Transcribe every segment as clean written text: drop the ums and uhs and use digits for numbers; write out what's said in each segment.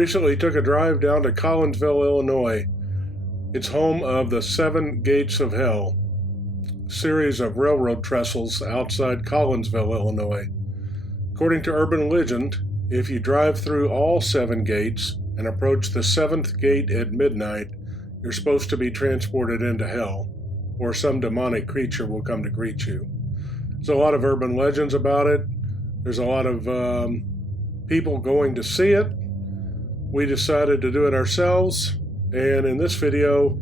recently took a drive down to Collinsville, Illinois. It's home of the Seven Gates of Hell, a series of railroad trestles outside Collinsville, Illinois. According to urban legend, if you drive through all seven gates and approach the seventh gate at midnight, you're supposed to be transported into hell, or some demonic creature will come to greet you. There's a lot of urban legends about it. There's a lot of people going to see it. We decided to do it ourselves, and in this video,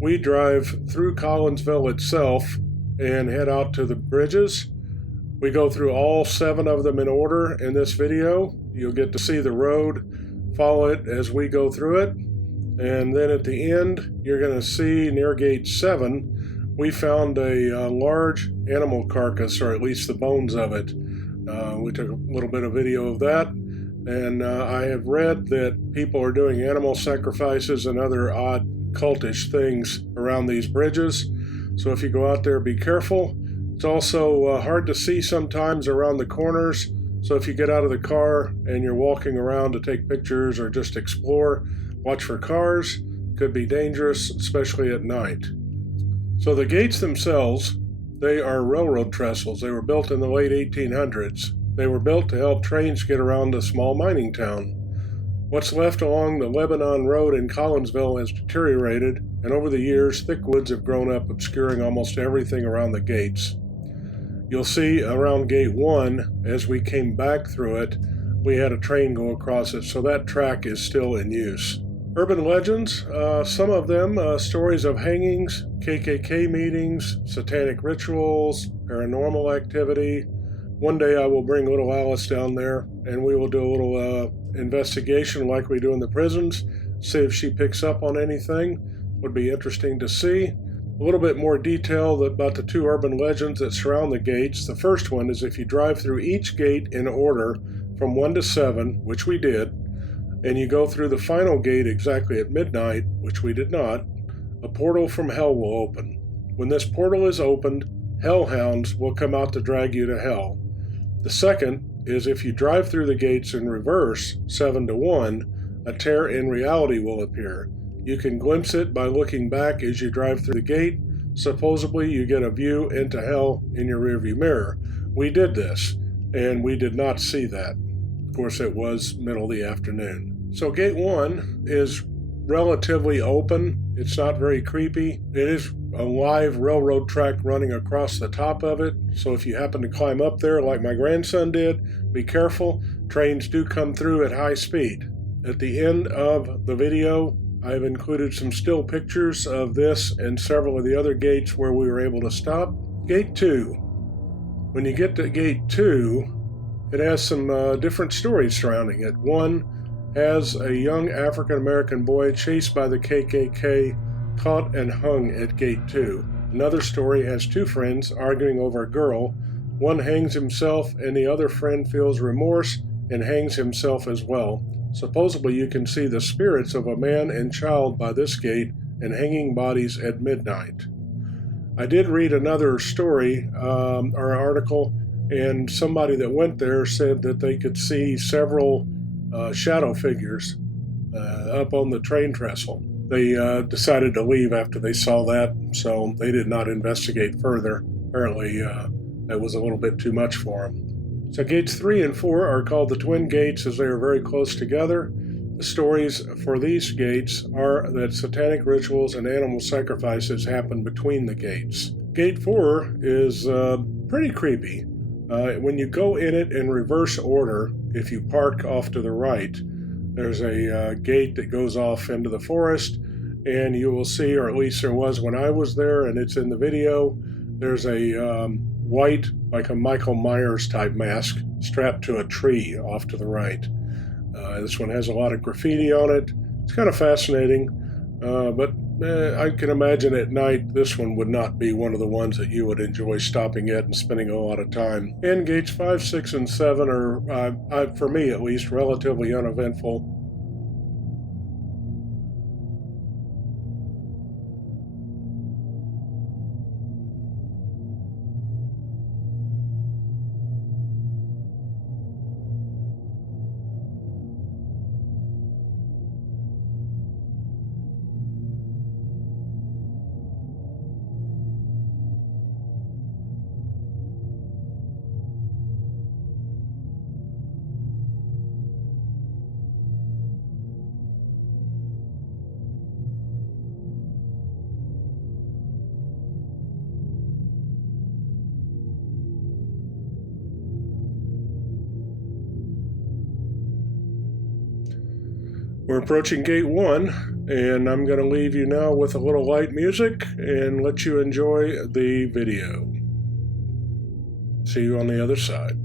we drive through Collinsville itself and head out to the bridges. We go through all seven of them in order in this video. You'll get to see the road, follow it as we go through it, and then at the end, you're going to see near gate 7, we found a large animal carcass, or at least the bones of it. We took a little bit of video of that, and I have read that people are doing animal sacrifices and other odd cultish things around these bridges. So if you go out there, be careful. It's also hard to see sometimes around the corners. So if you get out of the car and you're walking around to take pictures or just explore, watch for cars. Could be dangerous, especially at night. So the gates themselves, they are railroad trestles. They were built in the late 1800s. They were built to help trains get around a small mining town. What's left along the Lebanon Road in Collinsville has deteriorated, and over the years, thick woods have grown up, obscuring almost everything around the gates. You'll see around gate 1, as we came back through it, we had a train go across it, so that track is still in use. Urban legends, some of them, stories of hangings, KKK meetings, satanic rituals, paranormal activity. One day I will bring little Alice down there, and we will do a little investigation like we do in the prisons, see if she picks up on anything. Would be interesting to see. A little bit more detail about the two urban legends that surround the gates. The first one is if you drive through each gate in order from 1 to 7, which we did, and you go through the final gate exactly at midnight, which we did not, a portal from hell will open. When this portal is opened, Hellhounds will come out to drag you to hell. The second is if you drive through the gates in reverse, 7 to 1, a tear in reality will appear. You can glimpse it by looking back as you drive through the gate. Supposedly, you get a view into hell in your rearview mirror. We did this, and we did not see that. Of course, it was middle of the afternoon. So gate 1 is relatively open. It's not very creepy. It is a live railroad track running across the top of it. So if you happen to climb up there like my grandson did, be careful. Trains do come through at high speed. At the end of the video, I've included some still pictures of this and several of the other gates where we were able to stop. Gate 2. When you get to gate 2, it has some different stories surrounding it. One has a young African-American boy chased by the KKK, caught and hung at gate 2. Another story has two friends arguing over a girl. One hangs himself and the other friend feels remorse and hangs himself as well. Supposedly you can see the spirits of a man and child by this gate and hanging bodies at midnight. I did read another story or article, and somebody that went there said that they could see several shadow figures up on the train trestle. They decided to leave after they saw that, so they did not investigate further. Apparently, that was a little bit too much for them. So gates 3 and 4 are called the twin gates as they are very close together. The stories for these gates are that satanic rituals and animal sacrifices happen between the gates. Gate 4 is pretty creepy. When you go in it in reverse order, if you park off to the right, there's a gate that goes off into the forest, and you will see, or at least there was when I was there, and it's in the video, there's a white, like a Michael Myers type mask strapped to a tree off to the right. This one has a lot of graffiti on it. It's kind of fascinating, but I can imagine at night this one would not be one of the ones that you would enjoy stopping at and spending a lot of time. And gates 5, 6, and 7 are, for me at least, relatively uneventful. We're approaching gate 1, and I'm going to leave you now with a little light music and let you enjoy the video. See you on the other side.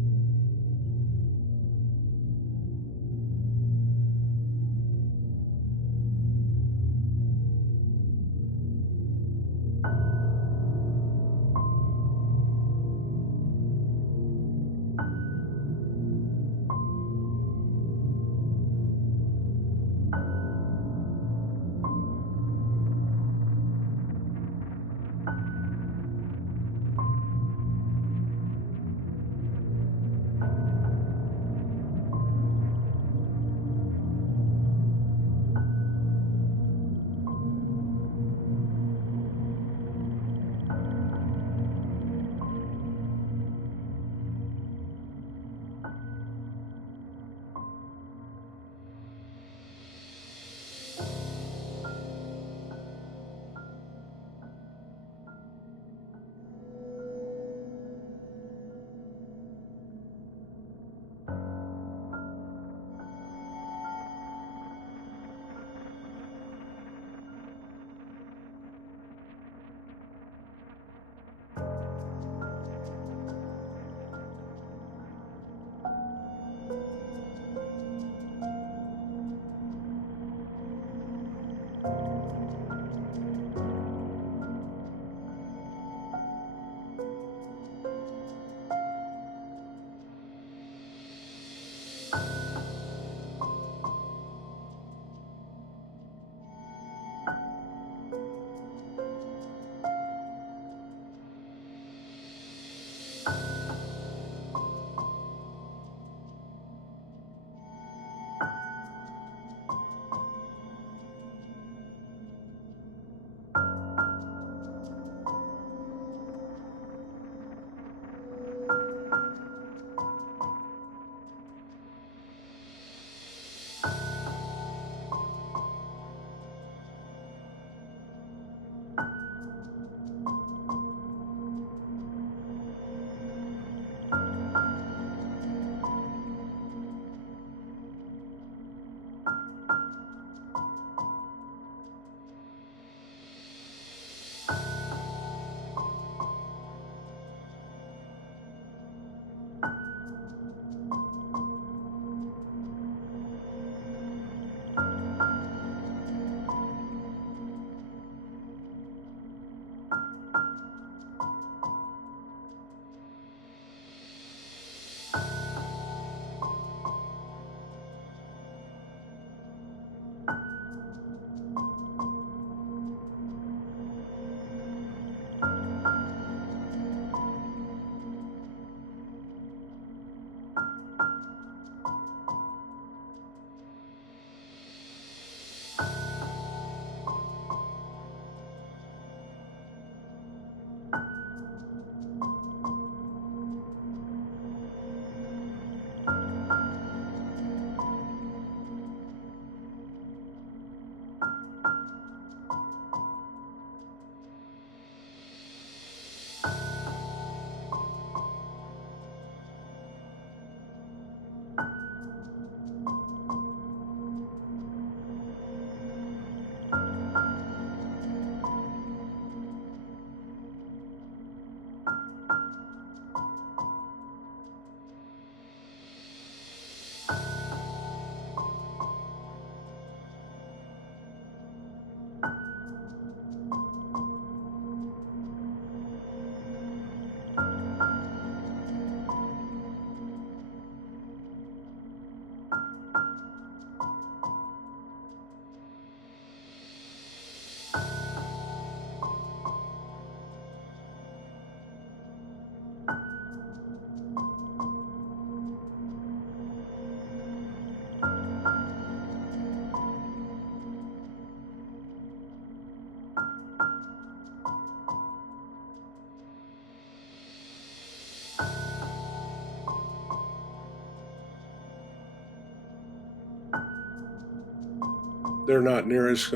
They're not near as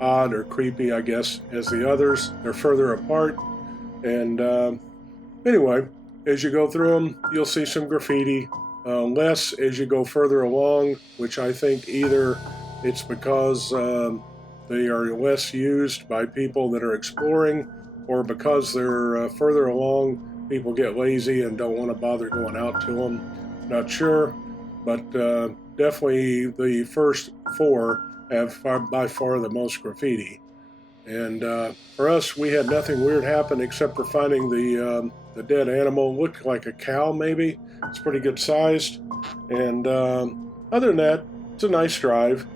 odd or creepy, I guess, as the others. They're further apart. And anyway, as you go through them, you'll see some graffiti. Less as you go further along, which I think either it's because they are less used by people that are exploring, or because they're further along, people get lazy and don't want to bother going out to them. Not sure, but definitely the first four have by far the most graffiti. And for us, we had nothing weird happen except for finding the dead animal. Looked like a cow, maybe. It's pretty good sized. And other than that, it's a nice drive.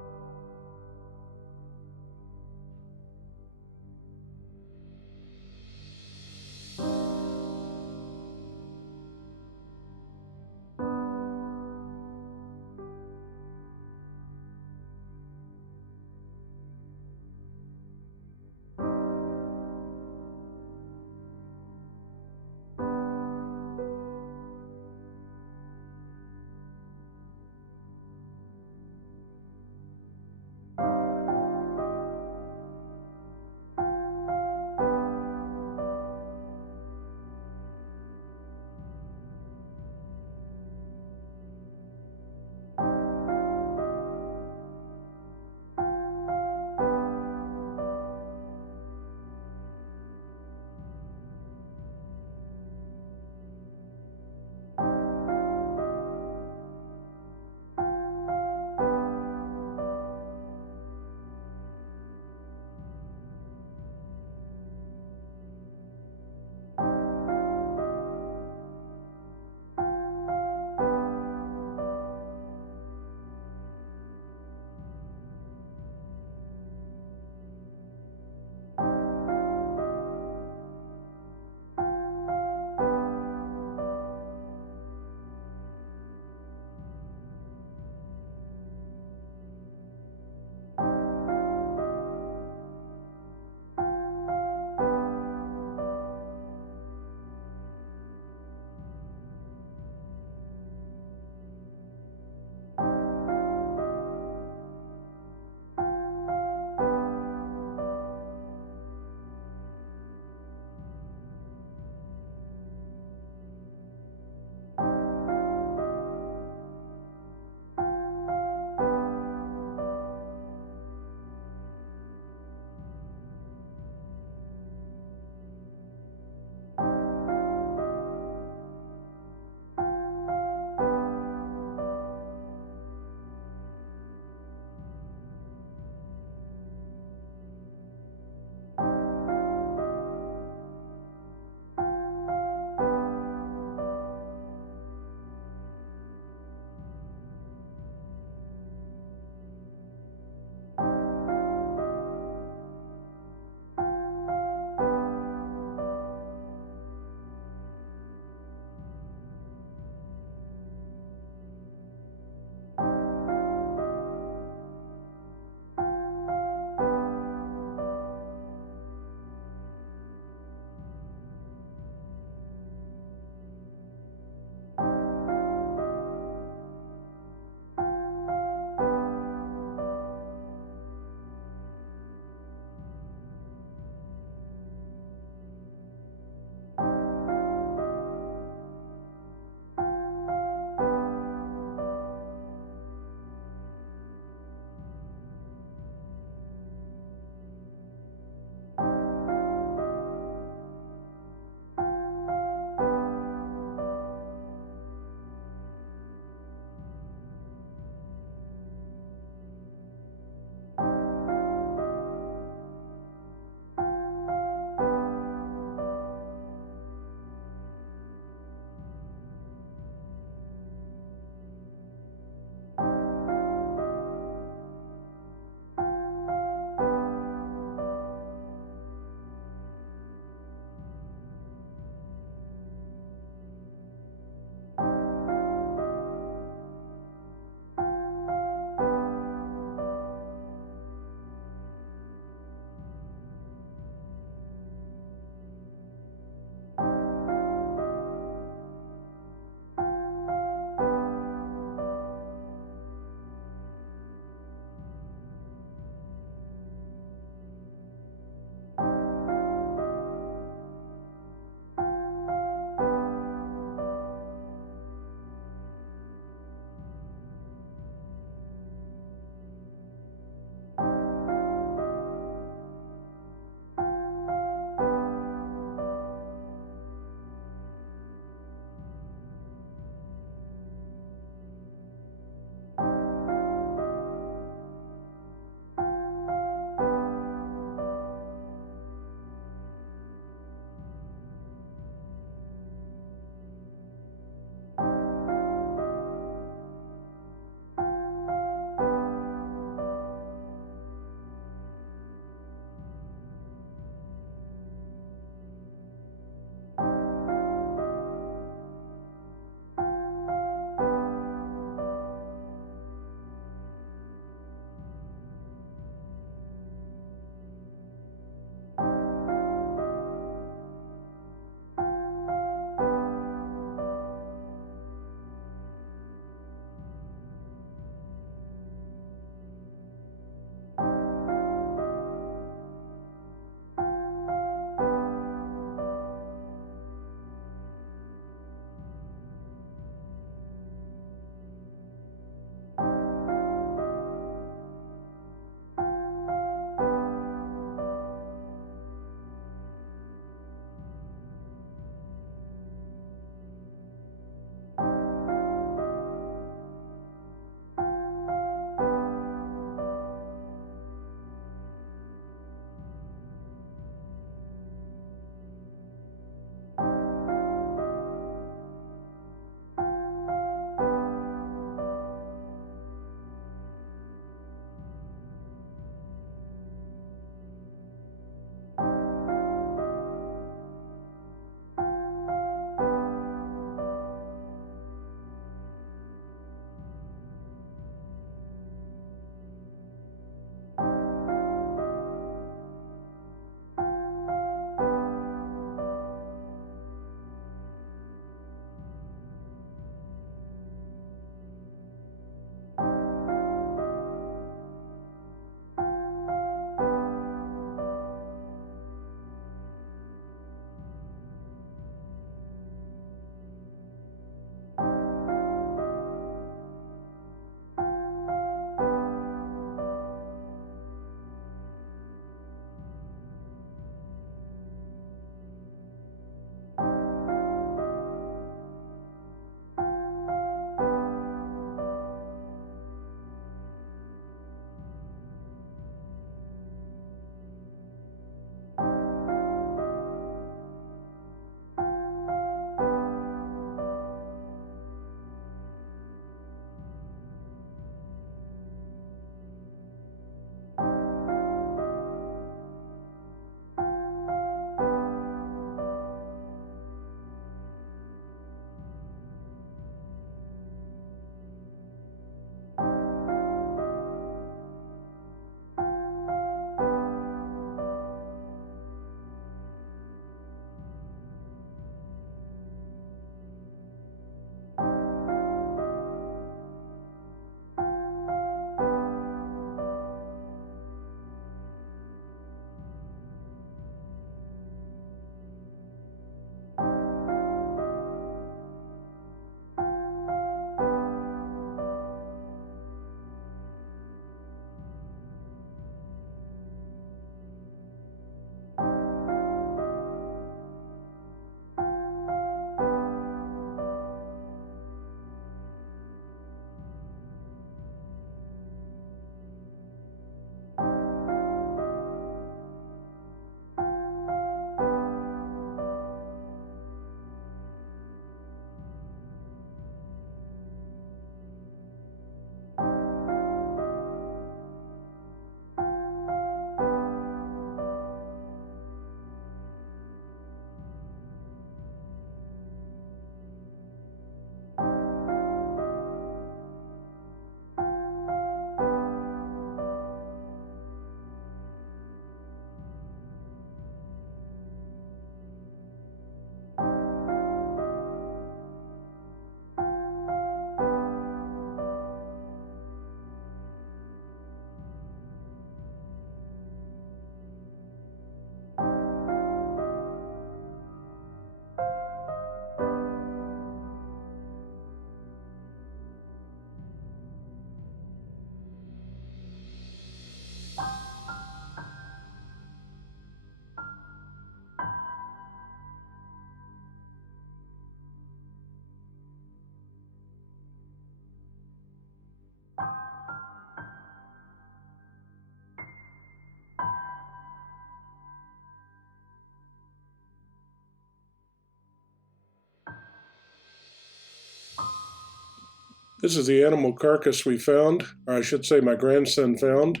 This is the animal carcass we found, or I should say my grandson found,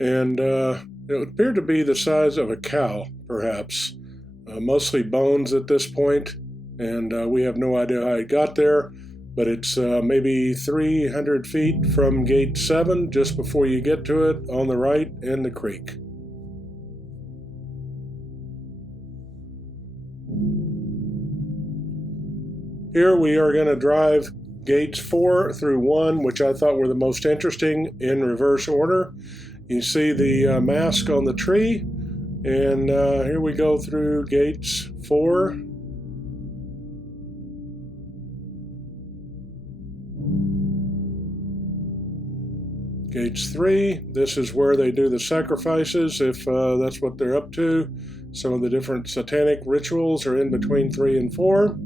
and it appeared to be the size of a cow, perhaps. Mostly bones at this point, and we have no idea how it got there, but it's maybe 300 feet from gate 7, just before you get to it, on the right in the creek. Here we are going to drive gates 4 through 1, which I thought were the most interesting, in reverse order. You see the mask on the tree, and here we go through gates 4. Gates 3, this is where they do the sacrifices, if that's what they're up to. Some of the different satanic rituals are in between 3 and 4.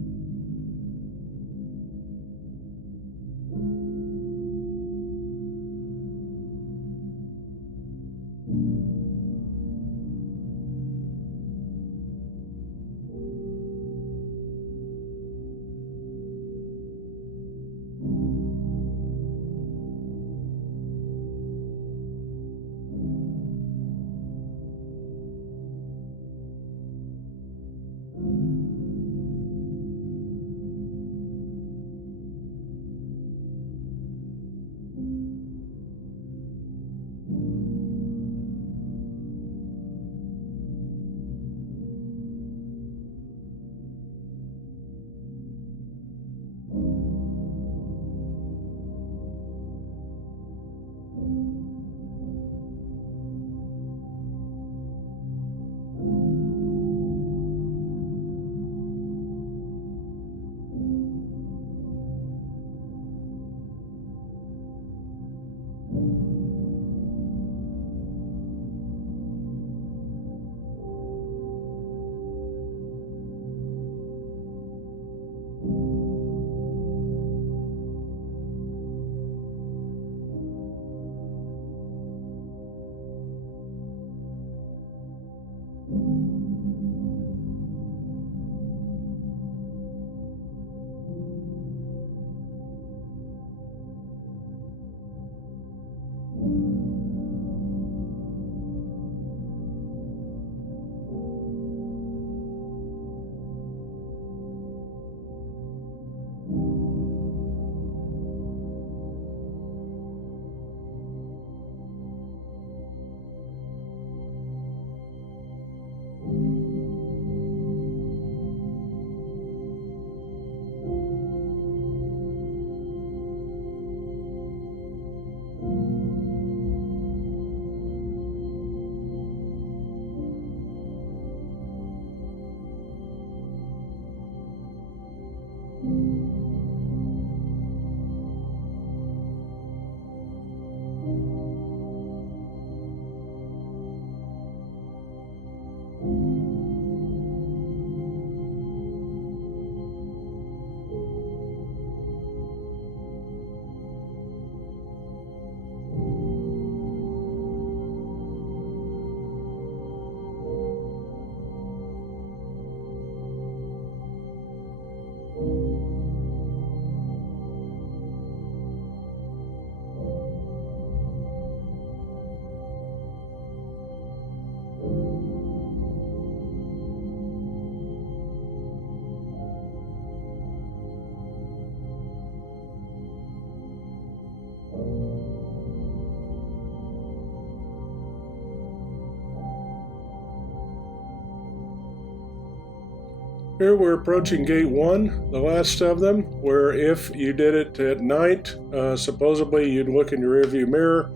Here we're approaching gate 1, the last of them, where if you did it at night, supposedly you'd look in your rearview mirror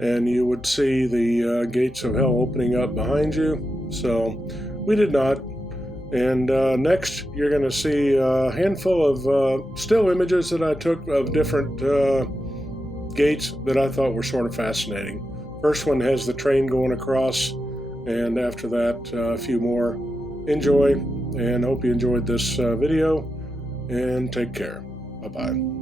and you would see the gates of hell opening up behind you. So we did not. And next you're going to see a handful of still images that I took of different gates that I thought were sort of fascinating. First one has the train going across, and after that a few more. Enjoy, and hope you enjoyed this video, and take care. Bye-bye.